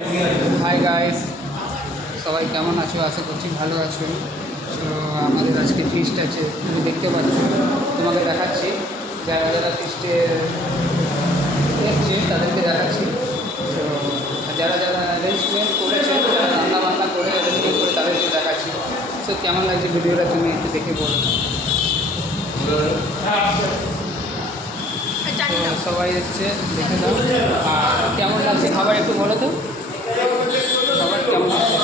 Hi guys, সবাই কেমন আছো? আশা করছি ভালো আছো। তো আমাদের আজকে ফিস্ট আছে, তুমি দেখতে পাচ্ছ, তোমাকে দেখাচ্ছি। যারা যারা ফিস্টে এসছে তাদেরকে দেখাচ্ছি। তো যারা যারা অ্যারেঞ্জমেন্ট করেছে, যারা রান্নাবান্না করে অ্যারেঞ্জমেন্ট করে তাদেরকে দেখাচ্ছি। তো কেমন লাগছে ভিডিওটা তুমি একটু দেখে বলো। সবাই এসছে, দেখে দাও। আর কেমন লাগছে খাবার একটু বলো তো, খাবার কেমন লাগছে?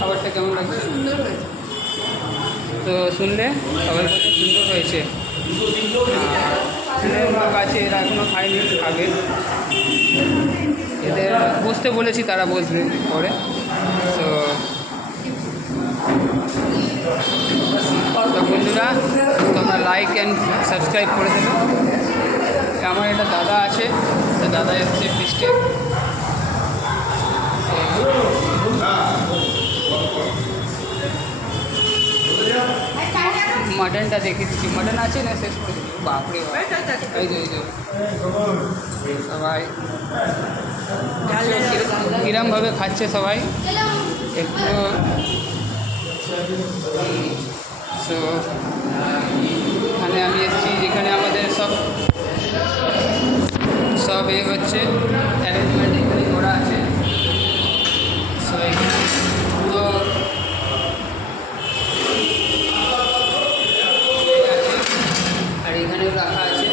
খাবারটা কেমন লাগছে? তো শুনলে সবাই বলতে সুন্দর হয়েছে। আর লোক আছে, এরা এখনও খায়নি, খাবে। এদের বসতে বলেছি, তারা বসবে পরে। তো বন্ধুরা, তোমরা লাইক অ্যান্ড সাবস্ক্রাইব করে দেবে। আমার একটা দাদা আছে, তো দাদা এসছে ফিস্টে। মাটনটা দেখে দিচ্ছি, মাটন আছে না শেষ করে দিচ্ছি। বাপরে, এই যে সবাই কিরমভাবে খাচ্ছে সবাই একটু। সো এখানে আমি এসেছি, যেখানে আমাদের সব হচ্ছে অ্যারেঞ্জমেন্ট এখানে করা আছে। সো এখানে পুরো আর এখানেও রাখা আছে।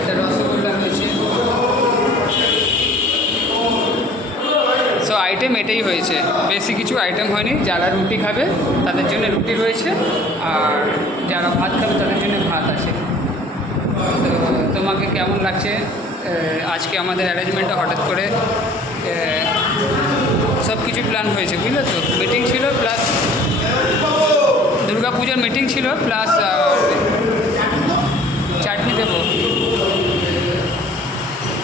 এটা রসগোল্লা হয়েছে। সো আইটেম এটাই হয়েছে, বেশি কিছু আইটেম হয়নি। যারা রুটি খাবে তাদের জন্য রুটি রয়েছে, আর যারা ভাত খাবে তাদের জন্য ভাত আছে। তো তোমাকে কেমন লাগছে আজকে আমাদের অ্যারেঞ্জমেন্টটা? হঠাৎ করে সব কিছু প্ল্যান হয়েছে, বুঝলে তো। মিটিং ছিল, প্লাস দুর্গাপূজার মিটিং ছিল, প্লাস চাটনি দেবো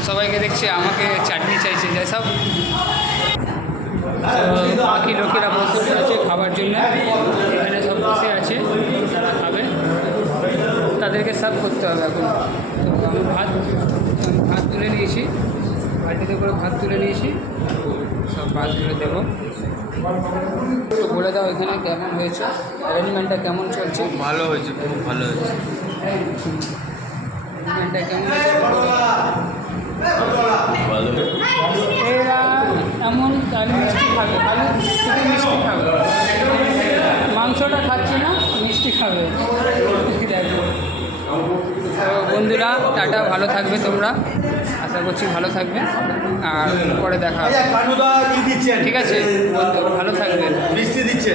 সবাইকে। দেখছি আমাকে চাটনি চাইছে, যে সব বাকি লোকেরা বসে আছে খাবার জন্য। এখানে সব বসে আছে, যারা খাবে তাদেরকে সার্ভ করতে হবে এখন। তো আমি ভাত তুলে নিয়েছি, বালতিতে করে ভাত তুলে নিয়েছি, সব ভাতগুলো দেবো। তো বলে দাও এখানে কেমন হয়েছে, অ্যারেঞ্জমেন্টটা কেমন চলছে? ভালো হয়েছে, খুব ভালো হয়েছে। অ্যারেঞ্জমেন্টটা কেমন হয়েছে? এরা এমন মিষ্টি খাবে, খালি শুধু মিষ্টি খাবে, মাংসটা খাচ্ছে না, মিষ্টি খাবে। তো বন্ধুরা, টাটা, ভালো থাকবে তোমরা, আশা করছি ভালো থাকবে। আর পরে দেখা হবে, ঠিক আছে বন্ধু? ভালো থাকবে। মিষ্টি দিচ্ছে।